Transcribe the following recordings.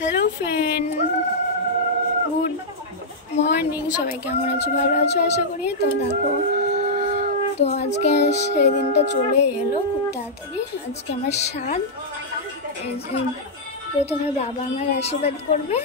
Hello friend, good morning. सबाई केमन आछो? भालो आछो आशा करी। तो देखो, तो आज के সেই দিনটা চলে এলো খুব তাড়াতাড়ি। আজকে আমার সাধ। প্রথমে বাবা আমার আশীর্বাদ করবে।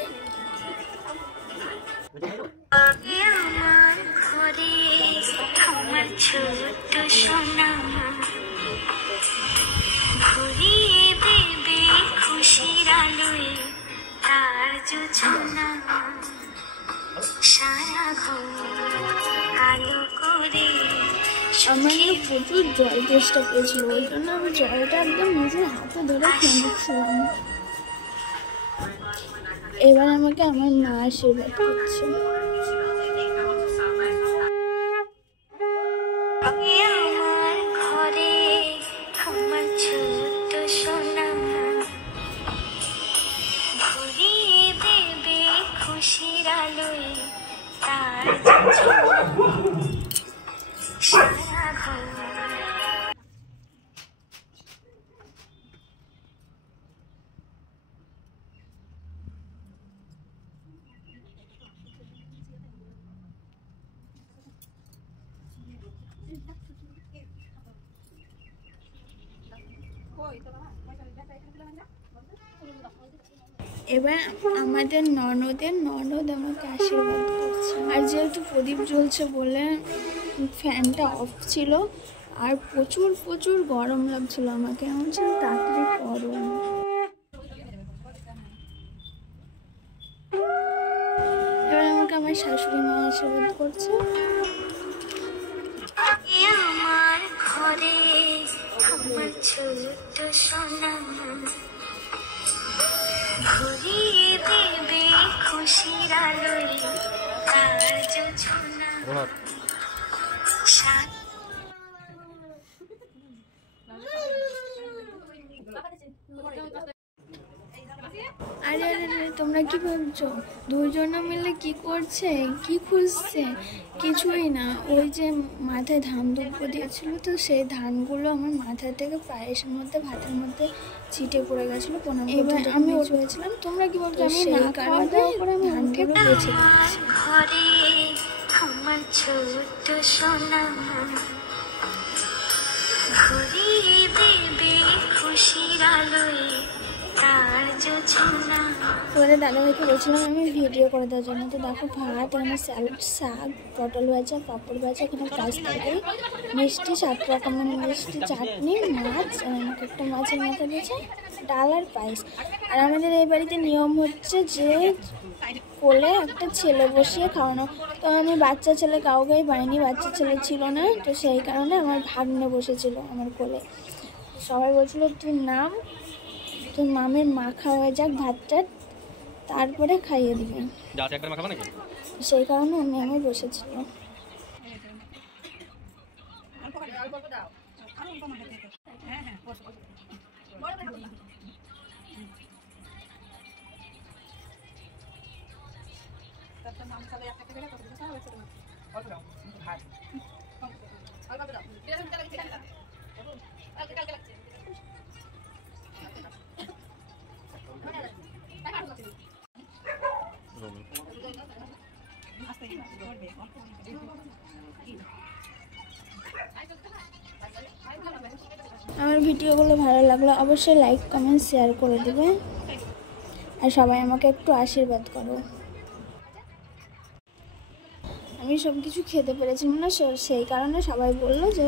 আমার প্রচুর জল তেষ্টা পেয়েছিল, ওই জন্য আমি জলটা একদম নিজের হাতে ধরে খেয়ে নিচ্ছিলাম। এবার আমাকে আমার মা আশীর্বাদ করছে। এবার আমাদের ননদ আমাকে আশীর্বাদ করছে। আর যেহেতু প্রদীপ জ্বলছে বলে ফ্যানটা অফ ছিল, আর প্রচুর গরম লাগছিল আমাকে। এমন ছিল তাড়াতাড়ি করো। এবার আমাকে আমার শাশুড়ি মা আশীর্বাদ করছে। আমার ঘরে আমার ছোট সোনা ঘুরিয়ে দেবে খুশির আলোয় তার জোছনা। আরে তোমরা কি ভাবছো দুইজনে মিলে কি করছে, কি খুঁজছে? কিছুই না, ওই যে মাথায় ধান দুব্ব দিয়েছিল, তো সেই ধানগুলো আমার মাথা থেকে পায়েসের মধ্যে ভাতের মধ্যে ছিটে পড়ে গেছিলো। এবার আমি উঠেছিলাম। তোমরা কি ভাবছো আমি না খাওয়া দাওয়া করে আমি ধানগুলো বেছে দিচ্ছি। ঘরে আমার ছোট সোনা ঘুরিয়ে দেবে খুশির আলোয় তার জোছনা। তোমাদের দাদাভাইকে বলছিলাম আমি ভিডিও করে দেওয়ার জন্য। তো দেখো, ভাত, এখানে স্যালাড, শাক, পটল ভাজা, পাঁপড় ভাজা, এখানে 5 তরকারি, মিষ্টি, 7 রকমের মিষ্টি, চাটনি, মাছ, আমাকে একটা মাছের মাথা দিয়েছে, ডাল আর পায়েস। আর আমাদের এই বাড়িতে নিয়ম হচ্ছে যে কোলে একটা ছেলে বসিয়ে খাওয়ানো। তো আমি বাচ্চা ছেলে কাউকেই পাইনি, বাচ্চা ছেলে ছিল না, তো সেই কারণে আমার ভাগ্নে বসেছিল আমার কোলে। সবাই বলছিল তুই নাম, তোর মামের মাখা হয়ে যাক ভাতটা, তারপরে খাইয়ে দিবে। সেই কারণে আমি বসেছিলাম। আমার ভিডিওগুলো ভালো লাগলে অবশ্যই লাইক, কমেন্ট, শেয়ার করে দেবে। আর সবাই আমাকে একটু আশীর্বাদ করো। আমি সব কিছু খেতে পেরেছিলাম না, সেই কারণে সবাই বললো যে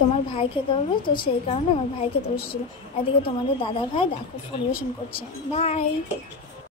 তোমার ভাই খেতে হবে, তো সেই কারণে আমার ভাই খেতে বসেছিল। এদিকে তোমাদের দাদা ভাই দেখো পরিবেশন করছে। বাই।